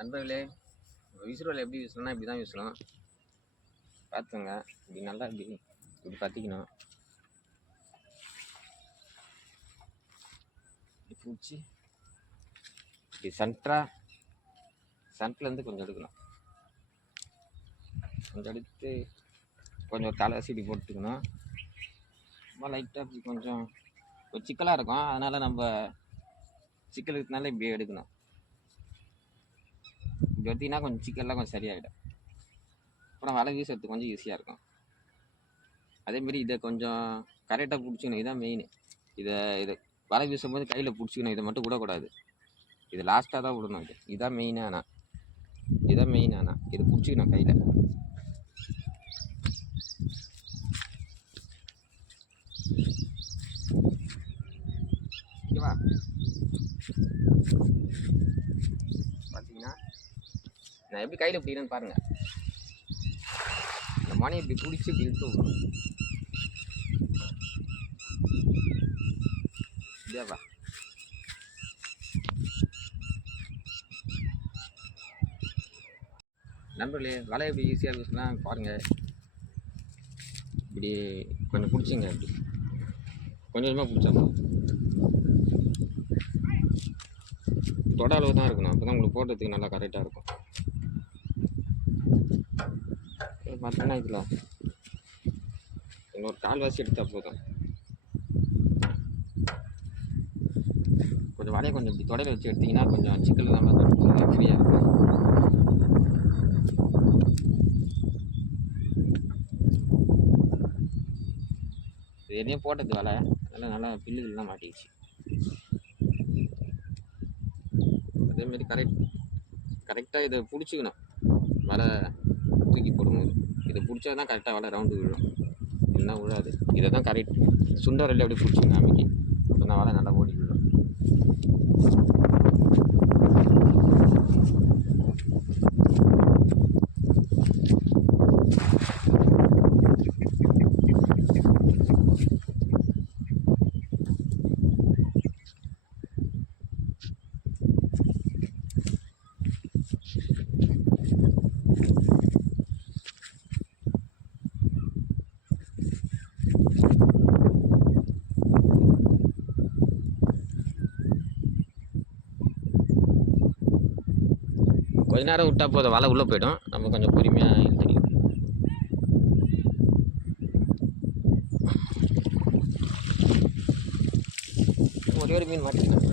நண்பர்களே, விசிறோல் எப்படி வீசணும்னா இப்படி தான் வீசணும். பார்த்துங்க, இப்படி நல்லா இப்படி பற்றிக்கணும். இப்படி பிடிச்சி இப்படி சென்டர்லேருந்து கொஞ்சம் எடுக்கணும். கொஞ்சம் எடுத்து கொஞ்சம் தலை சீடி போட்டுக்கணும். ரொம்ப லைட்டாக இப்படி கொஞ்சம் ஒரு சிக்கலாக இருக்கும், அதனால் நம்ம சிக்கல் இருக்கிறதுனால இப்படியே எடுக்கணும். இப்படி எடுத்திங்கன்னா கொஞ்சம் சிக்கல்லாம் கொஞ்சம் சரியாயிடும். அப்புறம் வலை வீசுறதுக்கு கொஞ்சம் ஈஸியாக இருக்கும். அதேமாரி இதை கொஞ்சம் கரெக்டாக பிடிச்சிக்கணும். இதுதான் மெயின். இதை வலை வீசும்போது கையில் பிடிச்சிக்கணும். இதை மட்டும் விடக்கூடாது. இது லாஸ்ட்டாக தான் விடணும். இதுதான் மெயினானா இதை பிடிச்சிக்கணும் கையில். ஓகேவா? பார்த்தீங்கன்னா நான் எப்படி கையில் பிடிக்கிறேன்னு பாருங்கள். இந்த மணியை இப்படி பிடிச்சி இப்படி இழுத்து விடணும். இதேவா நண்பர்களே, வலை எப்படி ஈஸியாக இருக்குன்னா பாருங்கள். இப்படி கொஞ்சம் பிடிச்சிங்க, இப்படி கொஞ்சம் கொஞ்சமாக பிடிச்சா தொட அளவு தான் இருக்கணும். அப்போ தான் உங்களுக்கு போடுறதுக்கு நல்லா கரெக்டாக இருக்கும். பார்த்தீங்கன்னா இதில் இன்னொரு கால்வாசி எடுத்தால் போதும். கொஞ்சம் வலையை கொஞ்சம் இப்படி தொடையில் வச்சு எடுத்திங்கன்னா கொஞ்சம் சிக்கல் இல்லாமல் கொஞ்சம் ஃப்ரீயாக இருக்கும். இது எதையும் போட்டது வலை, அதெல்லாம் நல்லா பில்லுகள்லாம் மாட்டிடுச்சு. அதேமாரி கரெக்டாக இதை பிடிச்சிக்கணும். வலை தூக்கி போடும்போது இதை பிடிச்சா தான் கரெக்டாக வலை ரவுண்டு விழும், இல்லைன்னா விழாது. இதை தான் கரெக்ட் சுண்டரில் அப்படி பிடிச்சிக்கணும் அமைக்கி. அப்போ தான் வலை நல்லா ஓடி விழும். கொஞ்ச நேரம் விட்டால் போதும், வலை உள்ளே போய்டும். நம்ம கொஞ்சம் பொறுமையாக இழுத்துக்கலாம். ஒரே ஒரு மீன் மாட்டிக்கலாம்.